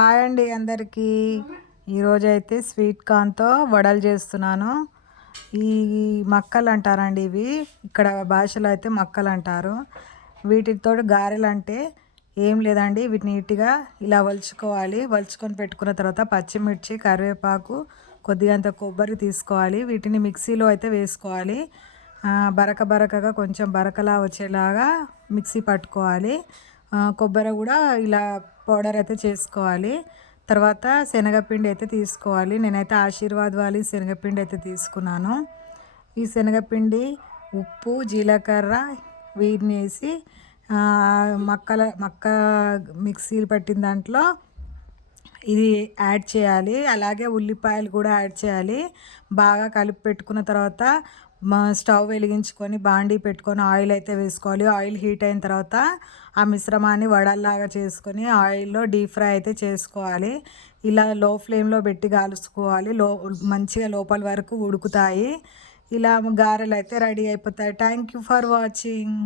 Hi అండి అందరికీ. ఈరోజు అయితే స్వీట్ కార్న్తో వడలు చేస్తున్నాను. ఈ మక్కలు అంటారండి ఇవి. ఇక్కడ భాషలో అయితే మక్కలు అంటారు వీటితో గారెలు అంటే ఏం లేదండి. వీటిని నీట్గా ఇలా వలుచుకోవాలి. వలుచుకొని పెట్టుకున్న తర్వాత పచ్చిమిర్చి కరివేపాకు కొద్దిగంత కొబ్బరి తీసుకోవాలి. వీటిని మిక్సీలో అయితే వేసుకోవాలి. బరక బరకగా కొంచెం బరకలా వచ్చేలాగా మిక్సీ పట్టుకోవాలి. కొబ్బరి కూడా ఇలా పౌడర్ అయితే చేసుకోవాలి. తర్వాత శనగపిండి అయితే తీసుకోవాలి. నేనైతే ఆశీర్వాద్ వాలి శనగపిండి అయితే తీసుకున్నాను. ఈ శనగపిండి ఉప్పు జీలకర్ర వీటిని వేసి మక్కల మక్క మిక్సీలు పట్టిన దాంట్లో ఇది యాడ్ చేయాలి. అలాగే ఉల్లిపాయలు కూడా యాడ్ చేయాలి. బాగా కలిపి పెట్టుకున్న తర్వాత స్టవ్ వెలిగించుకొని బాండీ పెట్టుకొని ఆయిల్ అయితే వేసుకోవాలి. ఆయిల్ హీట్ అయిన తర్వాత ఆ మిశ్రమాన్ని వడల్లాగా చేసుకొని ఆయిల్లో డీప్ ఫ్రై అయితే చేసుకోవాలి. ఇలా లో ఫ్లేమ్లో పెట్టి కాల్చుకోవాలి లో మంచిగా లోపల వరకు ఉడుకుతాయి. ఇలా గారెలు అయితే రెడీ అయిపోతాయి. Thank you for watching.